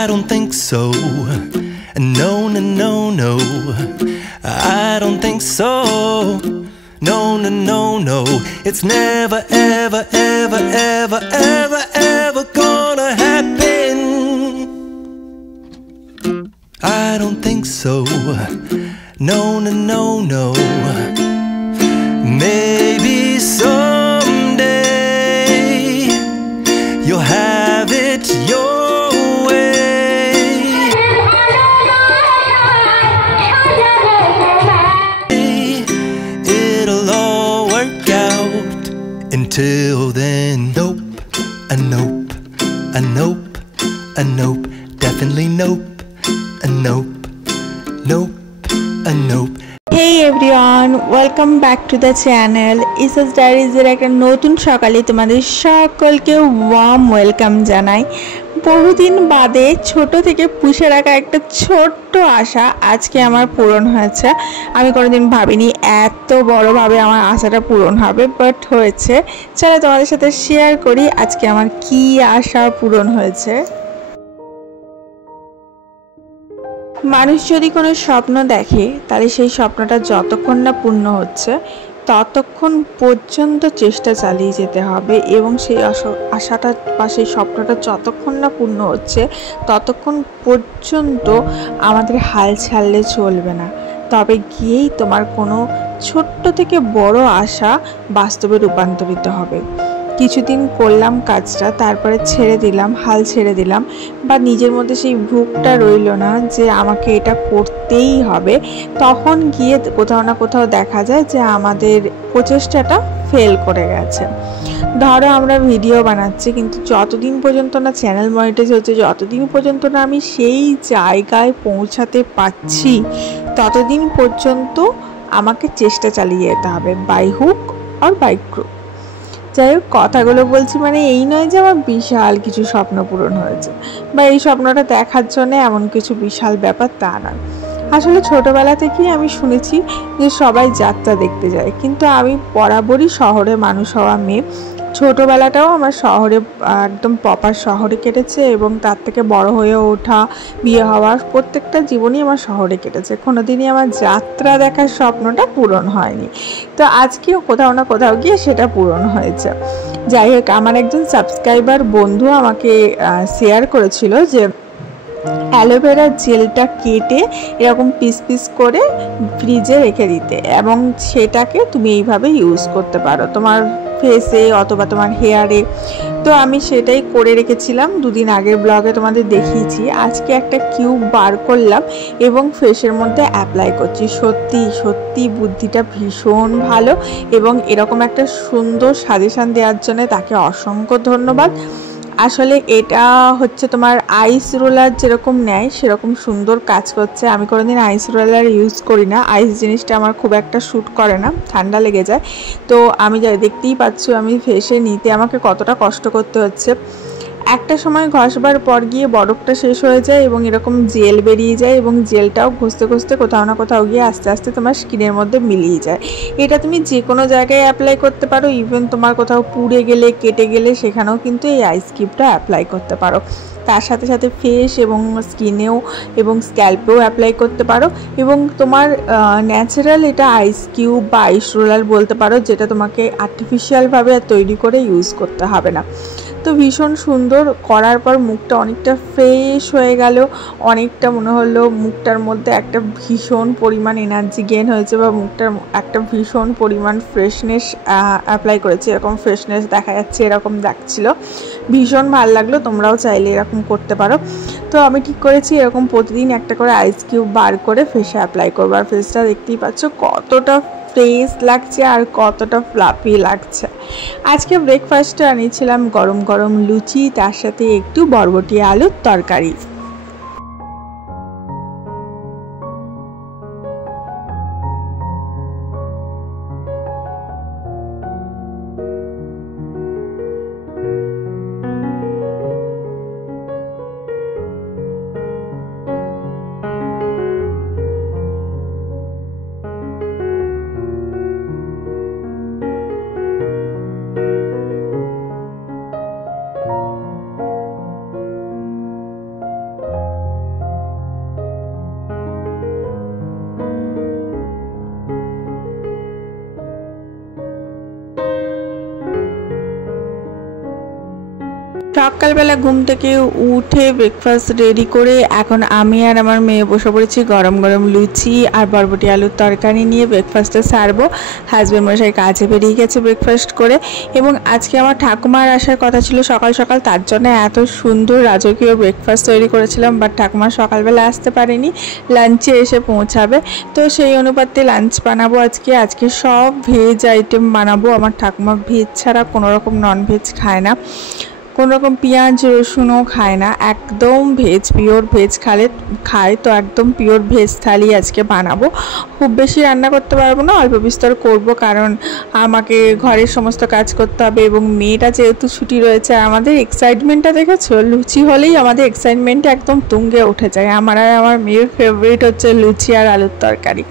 I don't think so. No, no, no, no. I don't think so. No, no, no, no. It's never, ever, ever, ever, ever, ever gonna happen. I don't think so. No, no, no, no. Maybe someday you'll have it your way. It'll all work out. Until then, nope, a nope, a nope, a nope, definitely nope, a nope, nope, a nope. Hey everyone, welcome back to the channel. ইসাস ডায়েরিজের একটা নতুন সকালে তোমাদের সকলকে warm welcome জানাই। বহুদিন বাদে ছোট থেকে পুষে রাখা একটা ছোট্ট আশা আজকে আমার পূরণ হয়েছে। আমি কোনোদিন ভাবিনি এত বড়ভাবে আমার আশাটা পূরণ হবে, বাট হয়েছে। চলো তোমাদের সাথে শেয়ার করি আজকে আমার কি আশা পূরণ হয়েছে। মানুষ যদি কোনো স্বপ্ন দেখে তাহলে সেই স্বপ্নটা যতক্ষণ না পূর্ণ হচ্ছে ততক্ষণ পর্যন্ত চেষ্টা চালিয়ে যেতে হবে, এবং সেই আশাটা বা সেই স্বপ্নটা যতক্ষণ না পূর্ণ হচ্ছে ততক্ষণ পর্যন্ত আমাদের হাল ছাড়লে চলবে না। তবে গিয়েই তোমার কোনো ছোট্ট থেকে বড় আশা বাস্তবে রূপান্তরিত হবে। কিছুদিন করলাম কাজটা, তারপরে ছেড়ে দিলাম, হাল ছেড়ে দিলাম, বা নিজের মধ্যে সেই ভুকটা রইল না যে আমাকে এটা করতেই হবে। তখন গিয়ে কোথাও না কোথাও দেখা যায় যে আমাদের প্রচেষ্টাটা ফেল করে গেছে। ধরো আমরা ভিডিও বানাচ্ছি, কিন্তু যতদিন পর্যন্ত না চ্যানেল মনিটাইজ হচ্ছে, যতদিন পর্যন্ত না আমি সেই জায়গায় পৌঁছাতে পারছি, ততদিন পর্যন্ত আমাকে চেষ্টা চালিয়ে যেতে হবে, by hook or by crook. যাই হোক, কথাগুলো বলছি মানে এই নয় যে আমার বিশাল কিছু স্বপ্ন পূরণ হয়েছে, বা এই স্বপ্নটা দেখার জন্য এমন কিছু বিশাল ব্যাপার তা নয়। আসলে ছোটোবেলা থেকেই আমি শুনেছি যে সবাই যাত্রা দেখতে যায়, কিন্তু আমি বরাবরই শহরে মানুষ হওয়া মেয়ে। ছোটোবেলাটাও আমার শহরে, একদম প্রপার শহরে কেটেছে, এবং তার থেকে বড় হয়ে ওঠা, বিয়ে হওয়ার প্রত্যেকটা জীবনই আমার শহরে কেটেছে। কোনোদিনই আমার যাত্রা দেখার স্বপ্নটা পূরণ হয়নি। তো আজকেও কোথাও না কোথাও গিয়ে সেটা পূরণ হয়েছে। যাই হোক, আমার একজন সাবস্ক্রাইবার বন্ধু আমাকে শেয়ার করেছিল যে অ্যালোভেরা জেলটা কেটে এরকম পিস পিস করে ফ্রিজে রেখে দিতে, এবং সেটাকে তুমি এইভাবে ইউজ করতে পারো তোমার ফেসে অথবা তোমার হেয়ারে। তো আমি সেটাই করে রেখেছিলাম, দুদিন আগের ব্লগে তোমাদের দেখিয়েছি। আজকে একটা কিউব বার করলাম এবং ফেসের মধ্যে অ্যাপ্লাই করছি। সত্যি সত্যি বুদ্ধিটা ভীষণ ভালো, এবং এরকম একটা সুন্দর সাজেশান দেওয়ার জন্য তাকে অসংখ্য ধন্যবাদ। আসলে এটা হচ্ছে তোমার আইস রোলার যেরকম নেয় সেরকম সুন্দর কাজ করছে। আমি কোনোদিন আইস রোলার ইউজ করি না, আইস জিনিসটা আমার খুব একটা শ্যুট করে না, ঠান্ডা লেগে যায়। তো আমি দেখতেই পাচ্ছি আমি ফেসে নিতে আমাকে কতটা কষ্ট করতে হচ্ছে। একটা সময় ঘষবার পর গিয়ে বরফটা শেষ হয়ে যায় এবং এরকম জেল বেরিয়ে যায়, এবং জেলটাও ঘষতে ঘষতে কোথাও না কোথাও গিয়ে আস্তে আস্তে তোমার স্কিনের মধ্যে মিলিয়ে যায়। এটা তুমি যে কোনো জায়গায় অ্যাপ্লাই করতে পারো, ইভেন তোমার কোথাও পুড়ে গেলে, কেটে গেলে সেখানেও কিন্তু এই আইস কিউবটা অ্যাপ্লাই করতে পারো। তার সাথে সাথে ফেস এবং স্কিনেও এবং স্ক্যাল্পেও অ্যাপ্লাই করতে পারো, এবং তোমার ন্যাচারাল এটা আইস কিউব বা আইস রোলার বলতে পারো, যেটা তোমাকে আর্টিফিশিয়ালভাবে তৈরি করে ইউজ করতে হবে না। তো ভীষণ সুন্দর করার পর মুখটা অনেকটা ফ্রেশ হয়ে গেল, অনেকটা মনে হলো মুখটার মধ্যে একটা ভীষণ পরিমাণ এনার্জি গেইন হয়েছে, বা মুখটার একটা ভীষণ পরিমাণ ফ্রেশনেস অ্যাপ্লাই করেছে, এরকম ফ্রেশনেস দেখা যাচ্ছে, এরকম লাগছিল, ভীষণ ভালো লাগলো। তোমরাও চাইলে এরকম করতে পারো। তো আমি ঠিক করেছি এরকম প্রতিদিন একটা করে আইস কিউব বার করে ফেসে অ্যাপ্লাই করবো, আর ফেসটা দেখতেই পাচ্ছ কতটা ফ্রেশ লাগছে আর কতটা ফ্লাফি লাগছে। আজকে ব্রেকফাস্টে আনিয়েছিলাম গরম গরম লুচি, তার সাথে একটু বরবটি আলুর তরকারি। সকালবেলা ঘুম থেকে উঠে ব্রেকফাস্ট রেডি করে এখন আমি আর আমার মেয়ে বসে পড়েছি গরম গরম লুচি আর বরবটি আলুর তরকারি নিয়ে ব্রেকফাস্টে সারবো। হাজব্যান্ড মশাই কাজে বেরিয়ে গেছে ব্রেকফাস্ট করে, এবং আজকে আমার ঠাকুমার আসার কথা ছিল সকাল সকাল, তার জন্য এত সুন্দর রাজকীয় ব্রেকফাস্ট তৈরি করেছিলাম, বাট ঠাকুমা সকালবেলা আসতে পারেনি, লাঞ্চে এসে পৌঁছাবে। তো সেই অনুপাতে লাঞ্চ বানাবো আজকে সব ভেজ আইটেম বানাবো। আমার ঠাকুমা ভেজ ছাড়া কোনো রকম নন ভেজ খায় না, কোনো রকম পেঁয়াজ রসুনও খায় না, একদম ভেজ, পিওর ভেজ খায়। তো একদম পিওর ভেজ থালি আজকে বানাবো। খুব বেশি রান্না করতে পারবো না, অল্প বিস্তর করব, কারণ আমাকে ঘরের সমস্ত কাজ করতে হবে, এবং মেয়েটা যেহেতু ছুটি রয়েছে। আমাদের এক্সাইটমেন্টটা দেখেছো, লুচি হলেই আমাদের এক্সাইটমেন্টটা একদম তুঙ্গে উঠে যায়। আমার আর আমার মেয়ের ফেভারিট হচ্ছে লুচি আর আলুর তরকারি।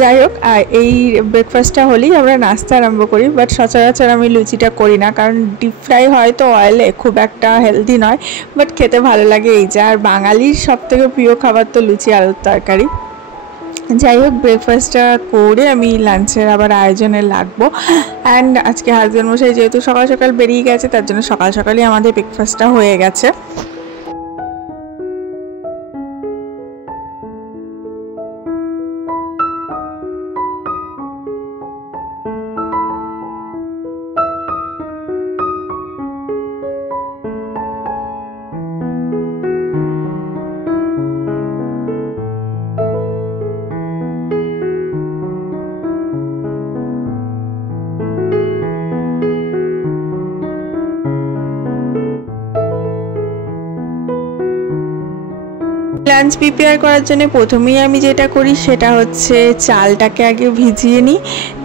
যাই হোক, এই ব্রেকফাস্টটা হলেই আমরা নাস্তা আরম্ভ করি, বাট সচরাচর আমি লুচিটা করি না, কারণ ডিপ ফ্রাই হয় তো অয়েলে, খুব একটা হেলদি নয়, বাট খেতে ভালো লাগে এই যে। আর বাঙালির সবথেকে প্রিয় খাবার তো লুচি আলুর তরকারি। যাই হোক, ব্রেকফাস্টটা করে আমি লাঞ্চের আবার আয়োজনে লাগবো। অ্যান্ড আজকে হাজব্যান্ড মশাই যেহেতু সকাল সকাল বেরিয়ে গেছে, তার জন্য সকাল সকালই আমাদের ব্রেকফাস্টটা হয়ে গেছে। লাঞ্চ প্রিপেয়ার করার জন্য প্রথমেই আমি যেটা করি সেটা হচ্ছে চালটাকে আগে ভিজিয়ে নিই,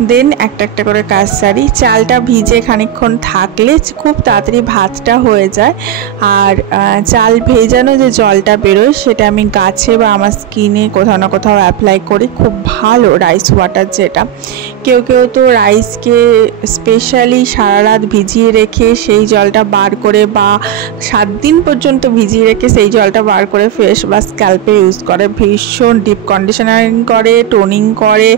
দেন একটা একটা করে কাজ সারি। চালটা ভিজে খানিকক্ষণ থাকলে খুব তাড়াতাড়ি ভাতটা হয়ে যায়। আর চাল ভেজানো যে জলটা বেরোয় সেটা আমি গাছে বা আমার স্কিনে কোথাও না কোথাও অ্যাপ্লাই করি, খুব ভালো রাইস ওয়াটার যেটা। কেউ কেউ তো রাইসকে স্পেশালি সারা রাত ভিজিয়ে রেখে সেই জলটা বার করে, বা 7 দিন পর্যন্ত ভিজিয়ে রেখে সেই জলটা বার করে ফেস বা স্ক্যাল্পে ইউজ করে, ভীষণ ডিপ কন্ডিশনারিং করে, টোনিং করে,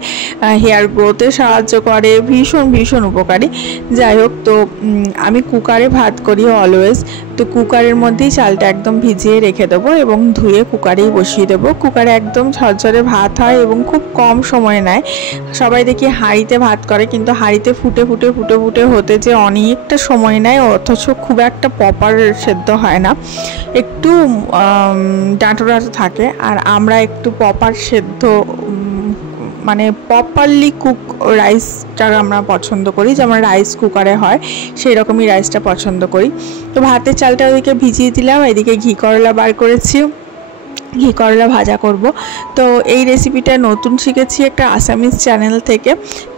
হেয়ার গ্রোথে সাহায্য করে, ভীষণ ভীষণ উপকারী। যাই হোক, তো আমি কুকারে ভাত করি অলওয়েজ। তো কুকারের মধ্যেই চালটা একদম ভিজিয়ে রেখে দেবো এবং ধুয়ে কুকারেই বসিয়ে দেবো। কুকারে একদম ঝরঝরে ভাত হয় এবং খুব কম সময় নেয়। সবাই দেখি হাঁড়িতে ভাত করে, কিন্তু হাঁড়িতে ফুটে ফুটে ফুটে ফুটে হতে যে অনেকটা সময় নেয়, অথচ খুব একটা প্রপার সেদ্ধ হয় না, একটু ডাঁটো ডাঁটো থাকে। আর আমরা একটু প্রপার সেদ্ধ, মানে প্রপারলি কুক রাইসটা আমরা পছন্দ করি, যেমন রাইস কুকারে হয় সেই রকমই রাইসটা পছন্দ করি। তো ভাতের চালটা ওইদিকে ভিজিয়ে দিলাম, এদিকে ঘি করলা বার করেছি, ঘি করলা ভাজা করব। তো এই রেসিপিটা নতুন শিখেছি একটা আসামিজ চ্যানেল থেকে।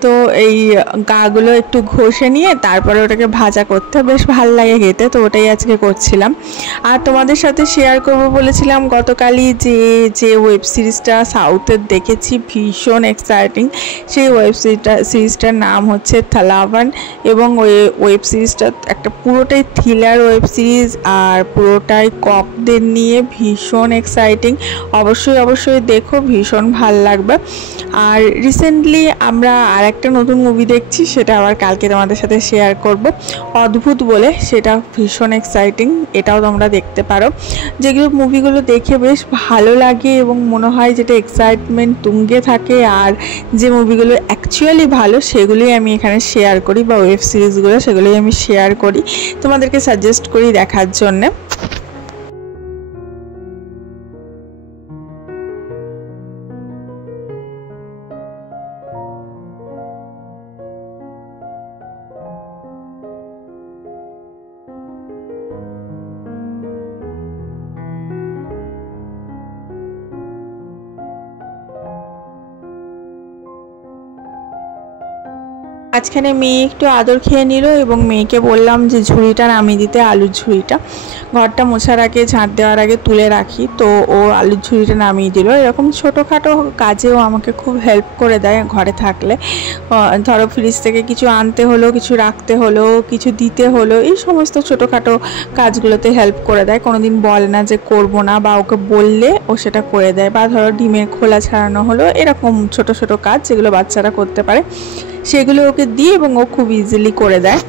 তো এই গাগুলো একটু ঘষে নিয়ে তারপরে ওটাকে ভাজা করতে বেশ ভালো লাগে খেতে, তো ওটাই আজকে করছিলাম। আর তোমাদের সাথে শেয়ার করব বলেছিলাম গতকালই যে ওয়েব সিরিজটা সাউথের দেখেছি, ভীষণ এক্সাইটিং। সেই সিরিজটার নাম হচ্ছে থালাভান, এবং ওই ওয়েব সিরিজটা একটা পুরোটাই থ্রিলার ওয়েব সিরিজ, আর পুরোটাই ককদের নিয়ে, ভীষণ এক্সাইটিং। অবশ্যই দেখো, ভীষণ ভাল লাগবে। আর রিসেন্টলি আমরা আর একটা নতুন মুভি দেখছি, সেটা আবার কালকে তোমাদের সাথে শেয়ার করব, অদ্ভুত বলে, সেটা ভীষণ এক্সাইটিং, এটাও তোমরা দেখতে পারো। যেগুলো মুভিগুলো দেখে বেশ ভালো লাগে এবং মনে হয় যেটা এক্সাইটমেন্ট তুঙ্গে থাকে, আর যে মুভিগুলো অ্যাকচুয়ালি ভালো সেগুলোই আমি এখানে শেয়ার করি, বা ওয়েব সিরিজগুলো সেগুলোই আমি শেয়ার করি, তোমাদেরকে সাজেস্ট করি দেখার জন্যে। মাঝখানে মেয়ে একটু আদর খেয়ে নিল এবং মেয়েকে বললাম যে ঝুড়িটা নামিয়ে দিতে, আলুর ঝুড়িটা ঘরটা মোছার আগে ঝাঁট দেওয়ার আগে তুলে রাখি, তো ও আলুর ঝুড়িটা নামিয়ে দিল। এরকম ছোটোখাটো কাজেও আমাকে খুব হেল্প করে দেয় ঘরে থাকলে। ধরো ফ্রিজ থেকে কিছু আনতে হলো, কিছু রাখতে হলো, কিছু দিতে হলো, এই সমস্ত ছোটোখাটো কাজগুলোতে হেল্প করে দেয়। কোনো দিন বলে না যে করবো না, বা ওকে বললে ও সেটা করে দেয়। বা ধরো ডিমের খোলা ছাড়ানো হলো, এরকম ছোট ছোট কাজ যেগুলো বাচ্চারা করতে পারে সেগুলো ওকে দিই এবং ও খুব ইজিলি করে দেয়।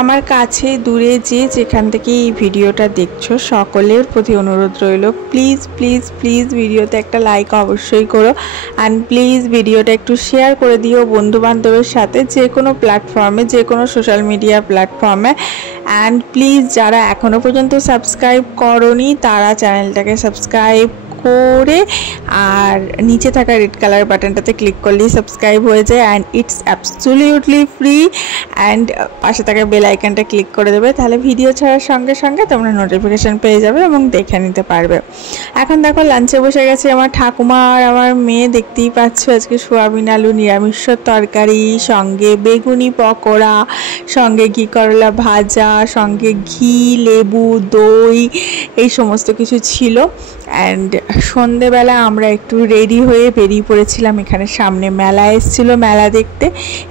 আমার কাছে দূরে যে যেখান থেকে এই ভিডিওটা দেখছো সকলের প্রতি অনুরোধ রইল, প্লিজ প্লিজ প্লিজ ভিডিওতে একটা লাইক অবশ্যই করো, অ্যান্ড প্লিজ ভিডিওটা একটু শেয়ার করে দিও বন্ধু বান্ধবের সাথে, যে কোনো প্ল্যাটফর্মে, যে কোনো সোশ্যাল মিডিয়া প্ল্যাটফর্মে। অ্যান্ড প্লিজ যারা এখনও পর্যন্ত সাবস্ক্রাইব করোনি তারা চ্যানেলটাকে সাবস্ক্রাইব করে আর নিচে থাকা রেড কালার বাটনটাতে ক্লিক করলেই সাবস্ক্রাইব হয়ে যায়, and it's absolutely free. And পাশে থাকা বেল আইকনটা ক্লিক করে দেবে, তাহলে ভিডিও ছাড়ার সঙ্গে সঙ্গে তোমরা নোটিফিকেশান পেয়ে যাবে এবং দেখে নিতে পারবে। এখন দেখো লাঞ্চে বসে গেছে আমার ঠাকুমা আর আমার মেয়ে, দেখতেই পাচ্ছ আজকে সোয়াবিন আলু নিরামিষ তরকারি, সঙ্গে বেগুনি পকোড়া, সঙ্গে ঘি করলা ভাজা, সঙ্গে ঘি, লেবু, দই, এই সমস্ত কিছু ছিল। অ্যান্ড সন্ধেবেলা আমরা একটু রেডি হয়ে বেরিয়ে পড়েছিলাম, এখানে সামনে মেলা এসেছিলো মেলা দেখতে।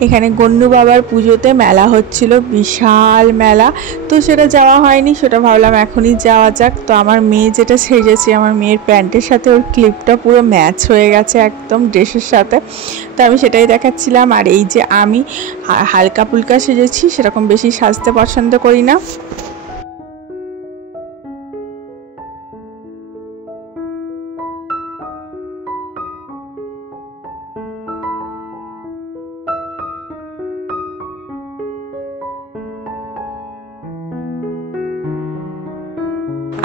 এখানে গন্নু বাবার পুজোতে মেলা হচ্ছিল, বিশাল মেলা, তো সেটা যাওয়া হয়নি, সেটা ভাবলাম এখনই যাওয়া যাক। তো আমার মেয়ে যেটা সেজেছে, আমার মেয়ের প্যান্টের সাথে ওর ক্লিপটা পুরো ম্যাচ হয়ে গেছে একদম ড্রেসের সাথে, তো আমি সেটাই দেখাচ্ছিলাম। আর এই যে আমি হালকা ফুলকা সেজেছি, সেরকম বেশি সাজতে পছন্দ করি না।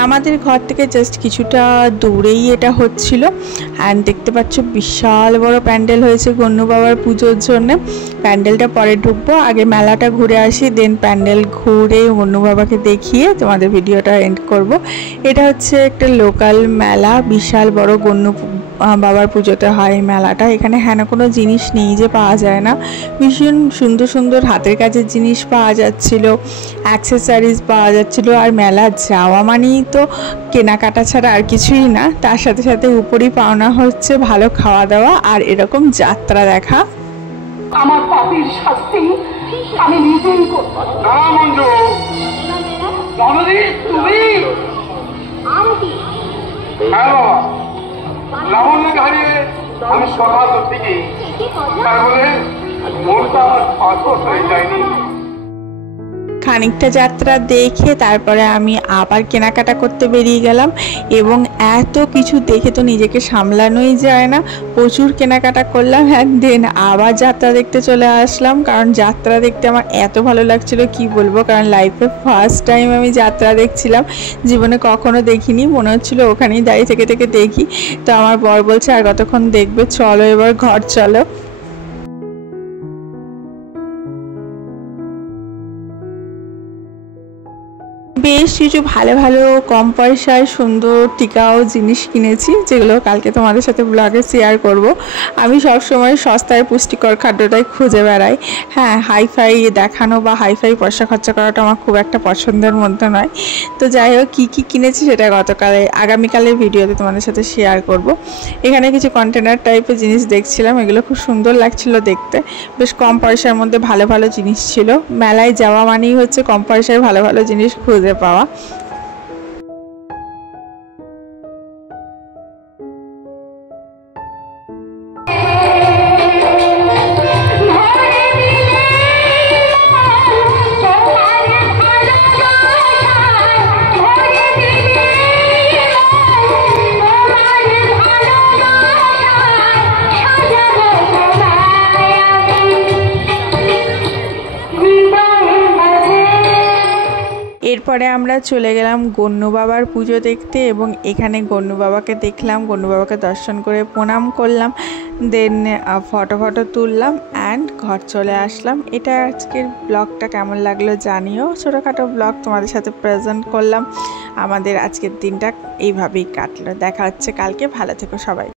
আমাদের ঘর থেকে জাস্ট কিছুটা দূরেই এটা হচ্ছিল। অ্যান্ড দেখতে পাচ্ছ বিশাল বড় প্যান্ডেল হয়েছে গন্নু বাবার পুজোর জন্য। প্যান্ডেলটা পরে ঢুকবো, আগে মেলাটা ঘুরে আসি, দেন প্যান্ডেল ঘুরে গন্নু বাবাকে দেখিয়ে তোমাদের ভিডিওটা এন্ড করব। এটা হচ্ছে একটা লোকাল মেলা, বিশাল বড় গন্নু বাবার পুজোতে হয় এই মেলাটা। এখানে হেন কোনো জিনিস নেই যে পাওয়া যায় না, ভীষণ সুন্দর সুন্দর হাতের কাজের জিনিস পাওয়া যাচ্ছিল, অ্যাক্সেসরিজ পাওয়া যাচ্ছিল। আর মেলা যাওয়া মানেই তো কেনাকাটা ছাড়া আর কিছুই না, তার সাথে সাথে উপরই পাওনা হচ্ছে ভালো খাওয়া দাওয়া আর এরকম যাত্রা দেখা। আমার পাপের শাস্তি আমি নিজেই করব। না মঞ্জু, রণদী তুমি? হ্যাঁ বাবা, লাবণ্যকে হারিয়ে আমি সকাল থেকে, তার বলে মনটা আমার পাথর হয়ে যায়নি। খানিকটা যাত্রা দেখে তারপরে আমি আবার কেনাকাটা করতে বেরিয়ে গেলাম, এবং এত কিছু দেখে তো নিজেকে সামলানোই যায় না, প্রচুর কেনাকাটা করলাম। অ্যান্ড দেন আবার যাত্রা দেখতে চলে আসলাম, কারণ যাত্রা দেখতে আমার এত ভালো লাগছিল কি বলবো, কারণ লাইফে ফার্স্ট টাইম আমি যাত্রা দেখছিলাম, জীবনে কখনো দেখিনি, মনে হচ্ছিল ওখানেই দাঁড়িয়ে থেকে থেকে দেখি। তো আমার বর বলছে আর কতক্ষণ দেখবে, চলো এবার ঘর চলো। বেশ কিছু ভালো ভালো কম পয়সায় সুন্দর টিকাও জিনিস কিনেছি, যেগুলো কালকে তোমাদের সাথে ব্লগে শেয়ার করব। আমি সবসময় সস্তায় পুষ্টিকর খাদ্যটাই খুঁজে বেড়াই। হ্যাঁ, হাইফাই দেখানো বা হাইফাই পয়সা খরচা করাটা আমার খুব একটা পছন্দের মধ্যে নয়। তো যাই হোক, কী কী কিনেছি সেটা আগামীকালের ভিডিওতে তোমাদের সাথে শেয়ার করব। এখানে কিছু কন্টেনার টাইপের জিনিস দেখছিলাম, এগুলো খুব সুন্দর লাগছিল দেখতে, বেশ কম পয়সার মধ্যে ভালো ভালো জিনিস ছিল। মেলায় যাওয়া মানেই হচ্ছে কম পয়সায় ভালো ভালো জিনিস খুঁজে পাওয়া। এরপরে আমরা চলে গেলাম গণ্যু বাবার পুজো দেখতে এবং এখানে গণ্যু বাবাকে দেখলাম, গণ্যু বাবাকে দর্শন করে প্রণাম করলাম, দেন ফটো তুললাম অ্যান্ড ঘর চলে আসলাম। এটা আজকের ব্লগটা কেমন লাগলো জানিও, ছোটোখাটো ব্লগ তোমাদের সাথে প্রেজেন্ট করলাম। আমাদের আজকের দিনটা এইভাবেই কাটলো। দেখা হচ্ছে কালকে, ভালো থেকো সবাই।